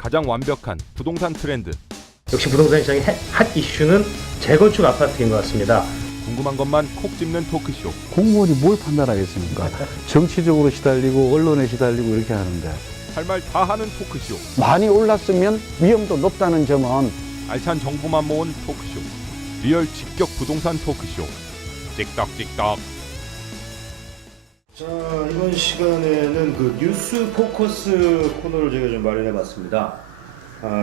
가장 완벽한 부동산 트렌드. 역시 부동산 시장의 핫 이슈는 재건축 아파트인 것 같습니다. 궁금한 것만 콕 집는 토크쇼. 공무원이 뭘 판단하겠습니까? 정치적으로 시달리고 언론에 시달리고 이렇게 하는데 할 말 다 하는 토크쇼. 많이 올랐으면 위험도 높다는 점은 알찬 정보만 모은 토크쇼. 리얼 직격 부동산 토크쇼. 찍덕찍덕. 자, 이번 시간에는 그 뉴스 포커스 코너를 제가 좀 마련해봤습니다.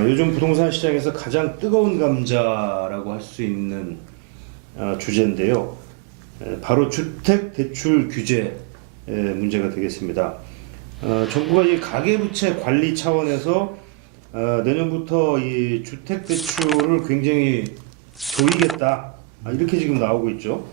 요즘 부동산 시장에서 가장 뜨거운 감자라고 할 수 있는 주제인데요. 바로 주택 대출 규제 문제가 되겠습니다. 정부가 이 가계부채 관리 차원에서 내년부터 이 주택 대출을 굉장히 조이겠다, 이렇게 지금 나오고 있죠.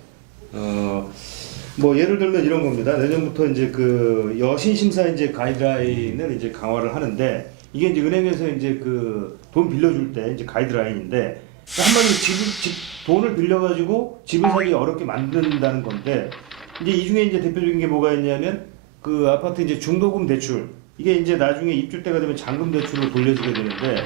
뭐 예를 들면 이런 겁니다. 내년부터 이제 그 여신 심사 이제 가이드라인을 이제 강화를 하는데, 이게 이제 은행에서 이제 그 돈 빌려줄 때 이제 가이드라인인데, 한마디로 돈을 빌려가지고 집을 사기 어렵게 만든다는 건데, 이제 이 중에 이제 대표적인 게 뭐가 있냐면 그 아파트 이제 중도금 대출, 이게 이제 나중에 입주 때가 되면 잔금 대출로 돌려지게 되는데,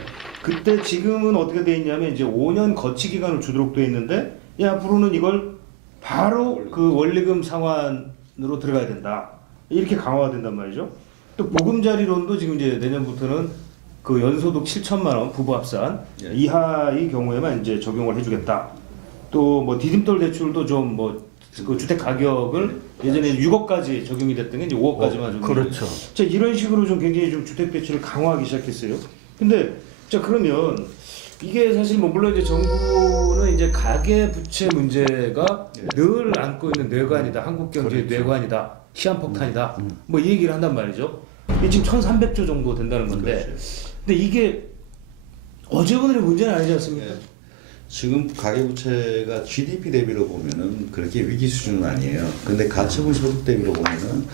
그때 지금은 어떻게 돼 있냐면 이제 5년 거치 기간을 주도록 돼 있는데, 앞으로는 이걸 바로 그 원리금 상환으로 들어가야 된다, 이렇게 강화가 된단 말이죠. 또 보금자리론도 지금 이제 내년부터는 그 연소득 7천만 원 부부 합산 이하의 경우에만 이제 적용을 해주겠다. 또 뭐 디딤돌 대출도 좀 뭐 그 주택 가격을 예전에 6억까지 적용이 됐던 게 이제 5억까지만 적용이. 그렇죠. 자, 이런 식으로 좀 굉장히 좀 주택 대출을 강화하기 시작했어요. 근데 자, 그러면 이게 사실 뭐 물론 이제 정부는 이제 가계 부채 문제가 늘 안고 있는 뇌관이다, 한국 경제의 뇌관이다, 시한폭탄이다, 뭐 이 얘기를 한단 말이죠. 이게 지금 1,300조 정도 된다는 건데, 근데 이게 어제 오늘의 문제는 아니지 않습니까? 지금 가계부채가 GDP 대비로 보면은 그렇게 위기 수준은 아니에요. 근데 가처분 소득 대비로 보면은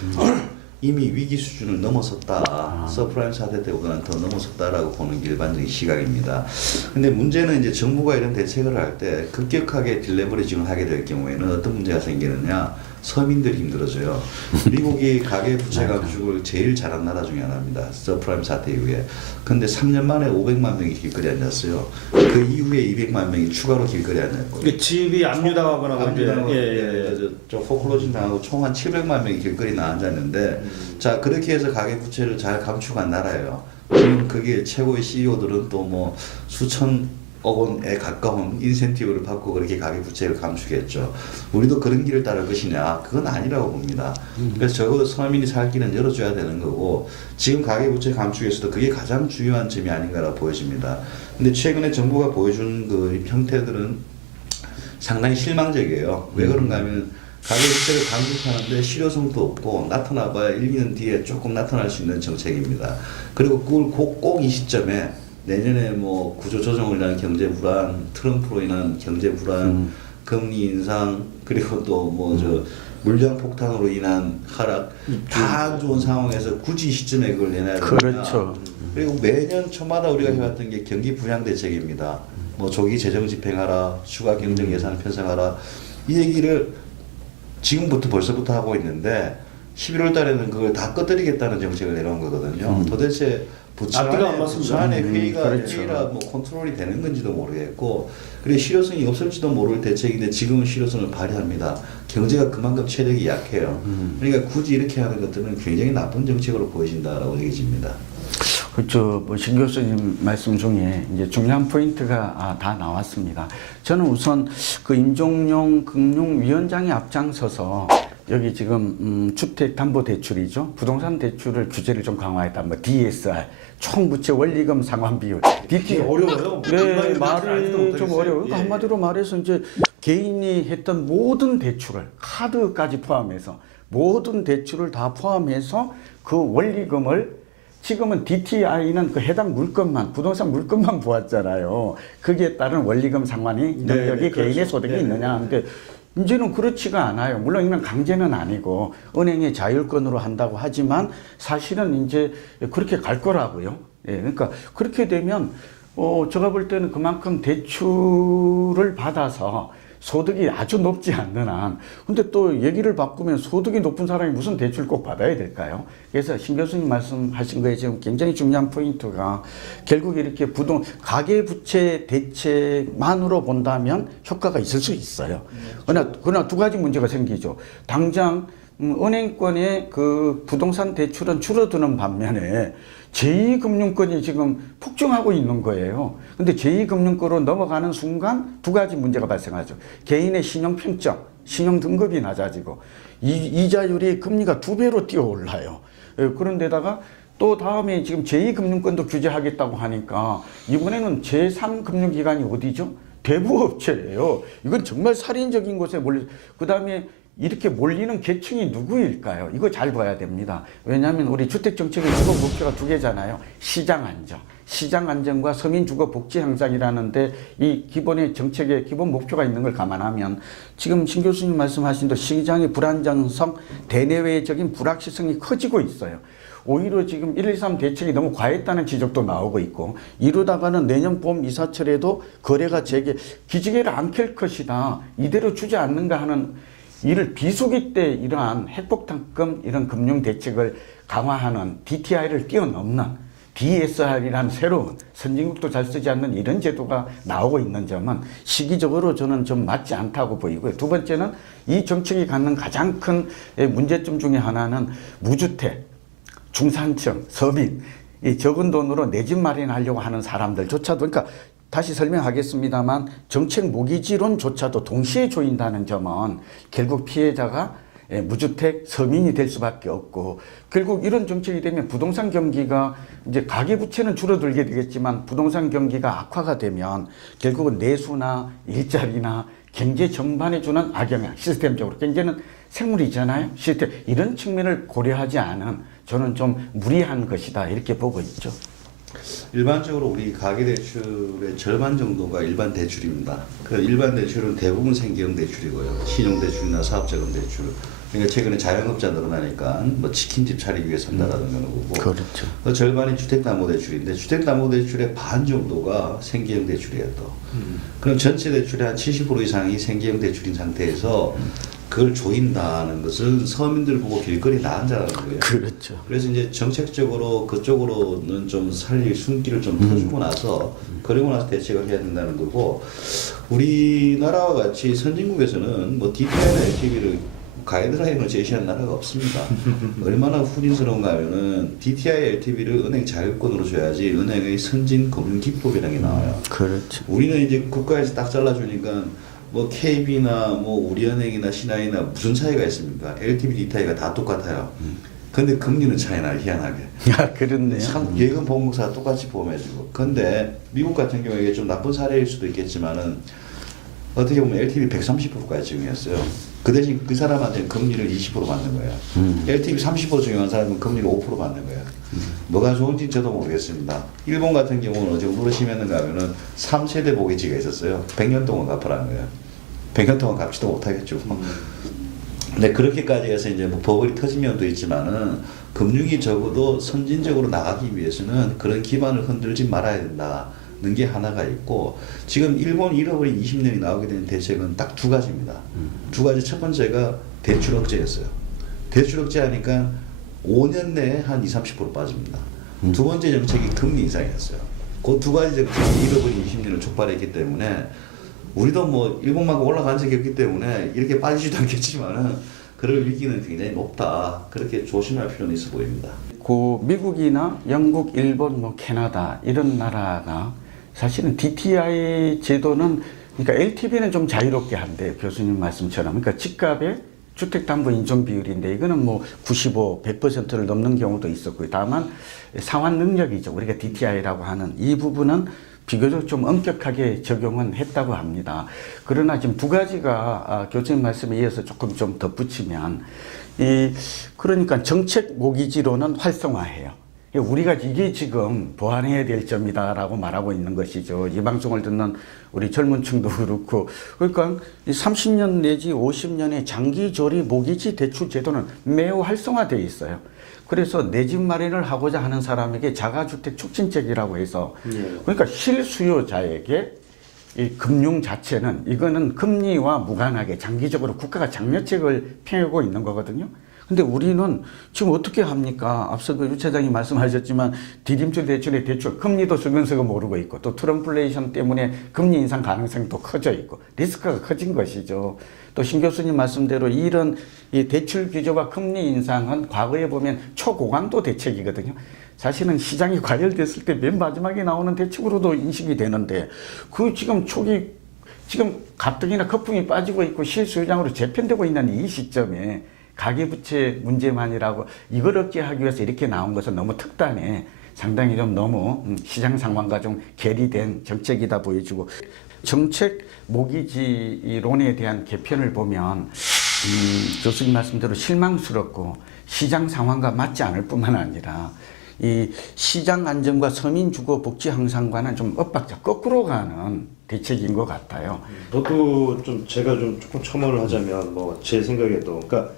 이미 위기 수준을 넘어섰다. 서프라임 사태 때보다는 더 넘어섰다라고 보는 게 일반적인 시각입니다. 근데 문제는 이제 정부가 이런 대책을 할 때 급격하게 딜레버리징을 하게 될 경우에는 어떤 문제가 생기느냐? 서민들이 힘들어져요. 미국이 가계부채 감축을 제일 잘한 나라 중에 하나입니다. 서프라임 사태 이후에. 근데 3년 만에 500만 명이 길거리에 앉았어요. 그 이후에 200만 명이 추가로 길거리에 앉았고. 집이 압류당하거나 저 포클로징 당하고 총 한 700만 명이 길거리에 앉았는데, 자, 그렇게 해서 가계부채를 잘 감축한 나라예요. 지금 그게 최고의 CEO들은 또 뭐 수천 억 원에 가까운 인센티브를 받고 그렇게 가계부채를 감축했죠. 우리도 그런 길을 따를 것이냐? 그건 아니라고 봅니다. 그래서 적어도 서민이 살 길은 열어줘야 되는 거고, 지금 가계부채 감축에서도 그게 가장 중요한 점이 아닌가라고 보여집니다. 근데 최근에 정부가 보여준 그 형태들은 상당히 실망적이에요. 왜 그런가 하면 가계부채를 감축하는데 실효성도 없고, 나타나봐야 1, 2년 뒤에 조금 나타날 수 있는 정책입니다. 그리고 그걸 꼭 이 시점에 내년에 뭐 구조조정을 위한 경제 불안, 트럼프로 인한 경제 불안, 금리 인상, 그리고 또 뭐 저 물량 폭탄으로 인한 하락, 다 안 좋은 상황에서 굳이 이 시점에 그걸 내놔야 되느냐. 그렇죠. 그리고 매년 초마다 우리가 해왔던 게 경기 부양 대책입니다. 뭐 조기 재정 집행하라, 추가 경정 예산 편성하라, 이 얘기를 지금부터 벌써부터 하고 있는데 11월 달에는 그걸 다 꺼뜨리겠다는 정책을 내놓은 거거든요. 도대체 부처 안에 회의가 회의라 뭐 컨트롤이 되는 건지도 모르겠고, 그리고 실효성이 없을지도 모를 대책인데 지금은 실효성을 발휘합니다. 경제가 그만큼 체력이 약해요. 그러니까 굳이 이렇게 하는 것들은 굉장히 나쁜 정책으로 보여진다라고 얘기집니다. 그렇죠. 신 교수님 말씀 중에 이제 중요한 포인트가 다 나왔습니다. 저는 우선 그 임종용 금융위원장이 앞장서서 여기 지금 주택담보대출이죠. 부동산 대출을 규제를 좀 강화했다. 뭐 DSR, 총부채 원리금 상환 비율. 되게 어려워요. 네, 말이 좀 어려워요. 그러니까 한마디로 말해서 이제 개인이 했던 모든 대출을, 카드까지 포함해서 모든 대출을 다 포함해서 그 원리금을, 지금은 DTI는 그 해당 물건만, 부동산 물건만 보았잖아요. 거기에 따른 원리금 상환이 능력이 개인의 그렇죠. 소득이 있느냐. 근데 이제는 그렇지가 않아요. 물론 이건 강제는 아니고 은행의 자율권으로 한다고 하지만 사실은 이제 그렇게 갈 거라고요. 예, 그러니까 그렇게 되면 제가 볼 때는 그만큼 대출을 받아서 소득이 아주 높지 않는 한. 근데 또 얘기를 바꾸면 소득이 높은 사람이 무슨 대출 꼭 받아야 될까요? 그래서 신 교수님 말씀하신 거에 지금 굉장히 중요한 포인트가 결국 이렇게 가계부채 대책만으로 본다면 효과가 있을 수 있어요. 그러나 두 가지 문제가 생기죠. 당장 은행권의 그 부동산 대출은 줄어드는 반면에 제2금융권이 지금 폭증하고 있는 거예요. 근데 제2금융권으로 넘어가는 순간 두 가지 문제가 발생하죠. 개인의 신용평점, 신용등급이 낮아지고 이자율이 금리가 2배로 뛰어 올라요. 그런데다가 또 다음에 지금 제2금융권도 규제하겠다고 하니까 이번에는 제3금융기관이 어디죠? 대부업체예요. 이건 정말 살인적인 곳에 그 다음에 이렇게 몰리는 계층이 누구일까요? 이거 잘 봐야 됩니다. 왜냐하면 우리 주택정책의 주거 목표가 두 개잖아요. 시장 안정. 시장 안정과 서민 주거 복지 향상이라는데 이 기본의 정책의 기본 목표가 있는 걸 감안하면 지금 신 교수님 말씀하신 대로 시장의 불안정성, 대내외적인 불확실성이 커지고 있어요. 오히려 지금 123 대책이 너무 과했다는 지적도 나오고 있고 이러다가는 내년 봄 이사철에도 거래가 기지개를 안 켤 것이다. 이대로 주지 않는가 하는 이를 비수기 때 이러한 핵폭탄급 이런 금융 대책을 강화하는 DTI를 뛰어넘는 DSR이라는 새로운 선진국도 잘 쓰지 않는 이런 제도가 나오고 있는 점은 시기적으로 저는 좀 맞지 않다고 보이고요. 두 번째는 이 정책이 갖는 가장 큰 문제점 중에 하나는 무주택, 중산층, 서민, 이 적은 돈으로 내 집 마련하려고 하는 사람들조차도 그러니까 다시 설명하겠습니다만 정책 모기지론조차도 동시에 조인다는 점은 결국 피해자가 무주택 서민이 될 수밖에 없고 결국 이런 정책이 되면 부동산 경기가 이제 가계부채는 줄어들게 되겠지만 부동산 경기가 악화가 되면 결국은 내수나 일자리나 경제 전반에 주는 악영향 시스템적으로 경제는 생물이잖아요. 시스템 이런 측면을 고려하지 않은 저는 좀 무리한 것이다 이렇게 보고 있죠. 일반적으로 우리 가계대출의 절반 정도가 일반 대출입니다. 그 일반 대출은 대부분 생계형 대출이고요. 신용대출이나 사업자금 대출. 그러니까 최근에 자영업자 늘어나니까 뭐 치킨집 차리기 위해서 한다라는 거고. 그렇죠. 그 절반이 주택담보대출인데 주택담보대출의 반 정도가 생계형 대출이에요 또. 그럼 전체 대출의 한 70% 이상이 생계형 대출인 상태에서 그걸 조인다는 것은 서민들 보고 길거리 나앉아라는 거예요. 그렇죠. 그래서 이제 정책적으로 그쪽으로는 좀 살릴 숨기를 좀 터주고 나서 그러고 나서 대책을 해야 된다는 거고 우리나라와 같이 선진국에서는 뭐 DTI나 LTV를 가이드라인을 제시한 나라가 없습니다. 얼마나 후진스러운가 하면은 DTI, LTV를 은행 자율권으로 줘야지 은행의 선진 금융 기법이라는 게 나와요. 그렇죠. 우리는 이제 국가에서 딱 잘라주니까 뭐 KB나 뭐 우리은행이나 신한이나 무슨 차이가 있습니까? LTV, DTI가 다 똑같아요. 근데 금리는 차이 나요, 희한하게. 야, 그렇네요. 참 예금 보험공사가 똑같이 보험해주고. 근데 미국 같은 경우에 이게 좀 나쁜 사례일 수도 있겠지만은 어떻게 보면 LTV 130%까지 적용했어요. 그 대신 그 사람한테는 금리를 20% 받는 거예요. LTV 30% 적용한 사람은 금리를 5% 받는 거예요. 뭐가 좋은지 저도 모르겠습니다. 일본 같은 경우는 어느 정도로 심했는가 하면은 3세대 모기지가 있었어요. 100년 동안 갚으라는 거예요. 100년 동안 갚지도 못하겠죠. 근데 그렇게까지 해서 이제 뭐 버블이 터진 면도 있지만은 금융이 적어도 선진적으로 나가기 위해서는 그런 기반을 흔들지 말아야 된다는 게 하나가 있고 지금 일본 잃어버린 20년이 나오게 된 대책은 딱 두 가지입니다. 두 가지 첫 번째가 대출 억제였어요. 대출 억제하니까 5년 내에 한 20-30% 빠집니다. 두 번째 정책이 금리 인상이었어요. 그 두 가지 정책이 잃어버린 20년을 촉발했기 때문에 우리도 뭐 일본만큼 올라간 적이 없기 때문에 이렇게 빠지지도 않겠지만은 그럴 위기는 굉장히 높다. 그렇게 조심할 필요는 있어 보입니다. 그 미국이나 영국, 일본, 뭐 캐나다 이런 나라가 사실은 DTI 제도는 그러니까 LTV는 좀 자유롭게 한데 교수님 말씀처럼 그러니까 집값의 주택담보 인정 비율인데 이거는 뭐 95, 100%를 넘는 경우도 있었고요. 다만 상환 능력이죠. 우리가 DTI라고 하는 이 부분은 비교적 좀 엄격하게 적용은 했다고 합니다. 그러나 지금 두 가지가 교수님 말씀에 이어서 조금 좀 덧붙이면 그러니까 정책 모기지로는 활성화해요. 우리가 이게 지금 보완해야 될 점이다라고 말하고 있는 것이죠. 이 방송을 듣는 우리 젊은 층도 그렇고 그러니까 30년 내지 50년의 장기 조리 모기지 대출 제도는 매우 활성화되어 있어요. 그래서 내 집 마련을 하고자 하는 사람에게 자가주택 촉진책이라고 해서 그러니까 실수요자에게 이 금융 자체는 이거는 금리와 무관하게 장기적으로 국가가 장려책을 펴고 있는 거거든요. 근데 우리는 지금 어떻게 합니까? 앞서 그 유 차장이 말씀하셨지만 디딤줄 대출의 대출 금리도 주면서가 모르고 있고 또 트럼플레이션 때문에 금리 인상 가능성도 커져 있고 리스크가 커진 것이죠. 또 신 교수님 말씀대로 이런 이 대출 규제와 금리 인상은 과거에 보면 초고강도 대책이거든요. 사실은 시장이 과열됐을 때 맨 마지막에 나오는 대책으로도 인식이 되는데 그 지금 초기 지금 가뜩이나 거품이 빠지고 있고 실수요장으로 재편되고 있는 이 시점에 가계부채 문제만이라고 이걸 억제하기 위해서 이렇게 나온 것은 너무 특단해 상당히 좀 너무 시장 상황과 좀 괴리된 정책이다 보여지고 정책 모기지론에 대한 개편을 보면 교수님 말씀대로 실망스럽고 시장 상황과 맞지 않을 뿐만 아니라 이 시장 안정과 서민 주거 복지 향상과는 좀 엇박자 거꾸로 가는 대책인 것 같아요. 저도 좀 제가 좀 조금 첨언을 하자면 뭐 제 생각에도 그러니까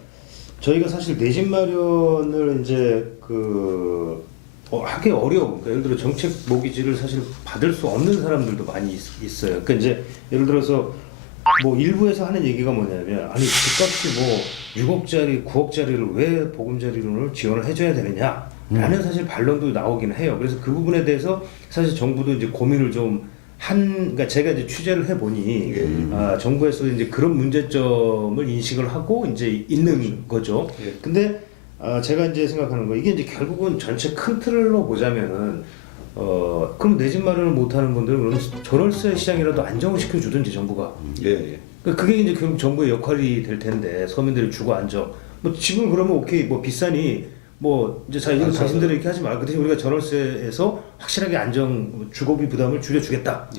저희가 사실 내 집 마련을 이제 하기 어려워. 그러니까 예를 들어 정책 모기지를 사실 받을 수 없는 사람들도 많이 있어요. 그러니까 이제 예를 들어서 뭐 일부에서 하는 얘기가 뭐냐면 아니 집값이 뭐 6억짜리, 9억짜리를 왜 보금자리론을 지원을 해줘야 되느냐? 라는 사실 반론도 나오긴 해요. 그래서 그 부분에 대해서 사실 정부도 이제 고민을 그러니까 제가 이제 취재를 해보니 정부에서 이제 그런 문제점을 인식을 하고 이제 있는 거죠. 근데 제가 이제 생각하는 거 이게 이제 결국은 전체 큰 틀로 보자면은 그럼 내 집 마련을 못하는 분들은 그러면 전월세 시장이라도 안정을 시켜주든지 정부가. 그러니까 그게 이제 결국 정부의 역할이 될 텐데 서민들이 주거 안정. 뭐 집은 그러면 오케이 뭐 비싸니. 뭐 이제 자기들 자신들은 이렇게 하지 말고 그 대신 우리가 전월세에서 확실하게 안정 주거비 부담을 줄여주겠다.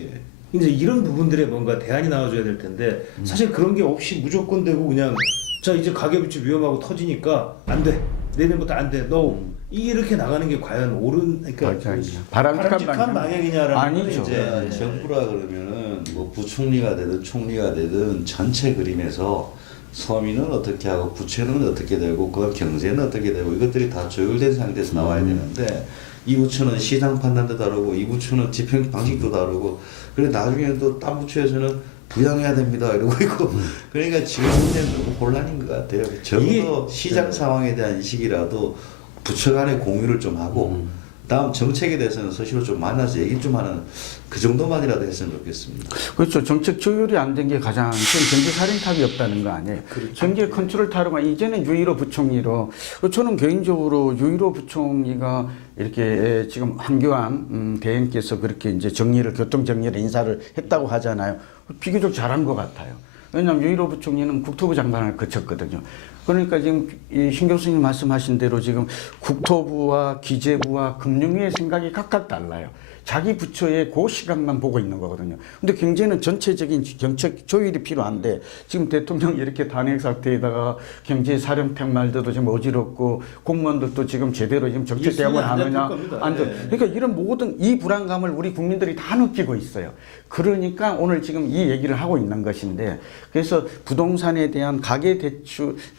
이제 이런 부분들에 뭔가 대안이 나와줘야 될 텐데 사실 그런 게 없이 무조건 되고 그냥 자 이제 가계부채 위험하고 터지니까 안 돼. 내년부터 안 돼. 너 이렇게 나가는 게 과연 옳은 그러니까 바람직한 방향이냐라는 아니죠. 이제 정부라 그러면은 뭐 부총리가 되든 총리가 되든 전체 그림에서 서민은 어떻게 하고 부채는 어떻게 되고 그 경제는 어떻게 되고 이것들이 다 조율된 상태에서 나와야 되는데 이 부처는 시장 판단도 다르고 이 부처는 집행 방식도 다르고 그래 나중에는 또 딴 부처에서는 부양해야 됩니다 이러고 있고 그러니까 지금 문제는 너무 혼란인 것 같아요. 적어도 시장 상황에 대한 인식이라도 부처 간의 공유를 좀 하고 다음 정책에 대해서는 서시로 좀 만나서 얘기 좀 하는 그 정도만이라도 했으면 좋겠습니다. 그렇죠. 정책 조율이 안 된 게 가장 큰 경제 살인탑이 없다는 거 아니에요. 그렇죠. 경제 컨트롤 타로가 이제는 유일호 부총리로 저는 개인적으로 유일호 부총리가 이렇게 지금 한교안 대행께서 그렇게 이제 교통 정리를 인사를 했다고 하잖아요. 비교적 잘한 것 같아요. 왜냐하면 유일호 부총리는 국토부 장관을 거쳤거든요. 그러니까 지금 신 교수님 말씀하신 대로 지금 국토부와 기재부와 금융위의 생각이 각각 달라요. 자기 부처의 그 시각만 보고 있는 거거든요. 근데 경제는 전체적인 정책 조율이 필요한데 지금 대통령이 이렇게 탄핵 사태에다가 경제 사령탑 말들도 지금 어지럽고 공무원들도 지금 제대로 지금 정책 대응을 하느냐 안 돼. 그러니까 이런 모든 이 불안감을 우리 국민들이 다 느끼고 있어요. 그러니까 오늘 지금 이 얘기를 하고 있는 것인데 그래서 부동산에 대한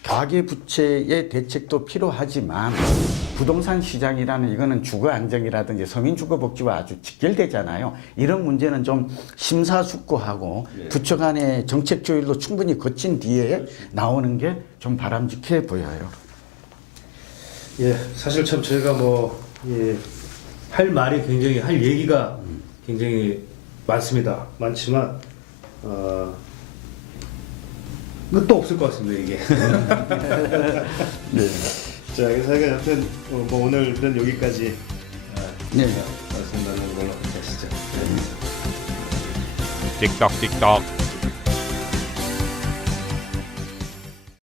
가계부채의 대책도 필요하지만 부동산 시장이라는 이거는 주거 안정이라든지 서민 주거 복지와 아주 직결되잖아요. 이런 문제는 좀 심사숙고하고 부처 간의 정책 조율도 충분히 거친 뒤에 나오는 게 좀 바람직해 보여요. 예, 사실 참 저희가 할 말이 굉장히 할 얘기가 굉장히 많지만 끝도 없을 것 같습니다 이게. 네. 자, 그래서 여튼 뭐 오늘은 여기까지 말씀 나누는 걸로 하시죠. 틱떡틱떡